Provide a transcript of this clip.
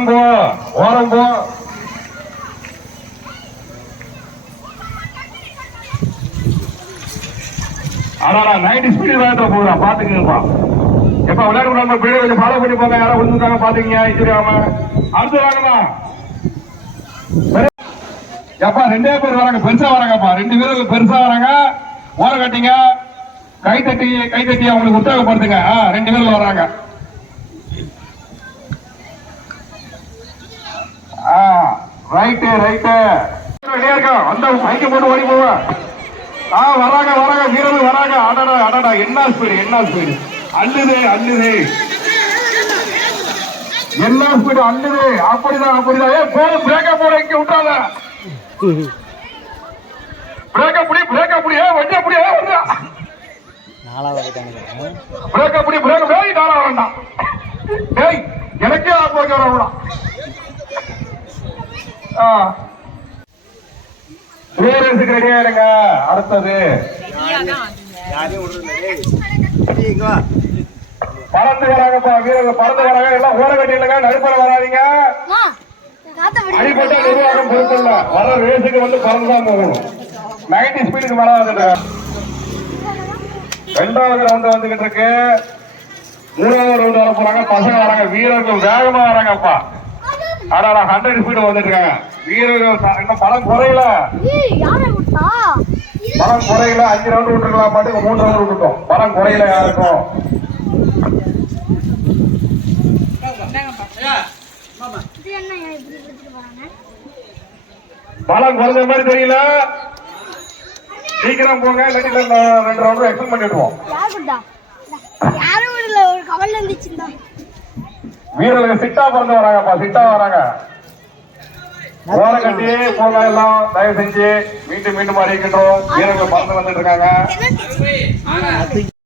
ஓரம் போ, ஓரம் போ. ஆனா 90 ஸ்பீடு வேகத்துல போகுதா பாத்துக்கங்கப்பா. எப்ப விளையாட்டு நம்ம வீடியோ கொஞ்சம் ஃபாலோ பண்ணி போங்க. யாரும் விழுந்துட்டாங்க பாத்துக்கீங்க. இன்ஜுரி ஆகாம அடுத்து வாங்கம்மா. எப்பா 2 பேர் வராங்க, பெருசா வராங்கப்பா. 2 பேரும் பெருசா வராங்க. ஓரம் கட்டிங்க, கை தட்டி அவங்களுக்கு உற்சாகப்படுத்துங்க. 2 பேர்ல வராங்க. ரைட்டு ரெடியா இருக்கா? அந்த மைக்க போட்டு ஓடி போவ. வராங்க வீரர்கள் வராங்க. அடடா என்ன ஸ்பீடு அள்ளுது என்ன ஸ்பீடு அள்ளுது. அப்படிதான் போதும். பிரேக்கா போட இங்க விட்டாத. பிரேக்கா புடி வண்டி அப்படியே வந்தா பிரேக்கா புடி நாளா வேண்டாம். டேய் எனக்கே போய் வரலாம். ரேஸுக்கு ரெடியா இருங்க. அடுத்தது பறந்து வராங்கப்பா. வீரர்கள் பறந்து வராங்க. எல்லாம் ஓர கட்டிலுங்க. நடுப்பற வராதிங்க. அடிப்பட்ட நிர்வாகம் பொறுத்தில்ல. வர ரேஸுக்கு வந்து பறந்துதான் போகணும். 90 ஸ்பீடுக்கு மேல வந்துட்டு 2வது ரவுண்ட் வந்துகிட்டு இருக்கு. 3வது ரவுண்ட் வர போறாங்க. பசங்க வராங்க. வீரர்கள் வேகமா வராங்கப்பா. 100 ஸ்பீடு வந்துட்டு இருக்காங்க. வீரர்கள் இன்னும் பலம் குறையல. 5 ரவுண்ட் விட்டுருக்கலாம். பாட்டுக்கு 3 ரவுண்ட் விட்டுட்டோம். பலம் குறையல யாருக்கும். பலம் குறைஞ்ச மாதிரி தெரியல. சீக்கிரம் போங்க. 2 ரவுண்ட் எக்ஸ்டெண்ட் பண்ணிடுவோம். வீரர்கள் சிட்டா பறந்து வராங்கப்பா. சிட்டா வராங்க. ஓர கட்டி போங்க. எல்லாம் தயவு செஞ்சு மீண்டும் அறிவிக்கின்றோம். வீரர்கள் பறந்து வந்துட்டு இருக்காங்க.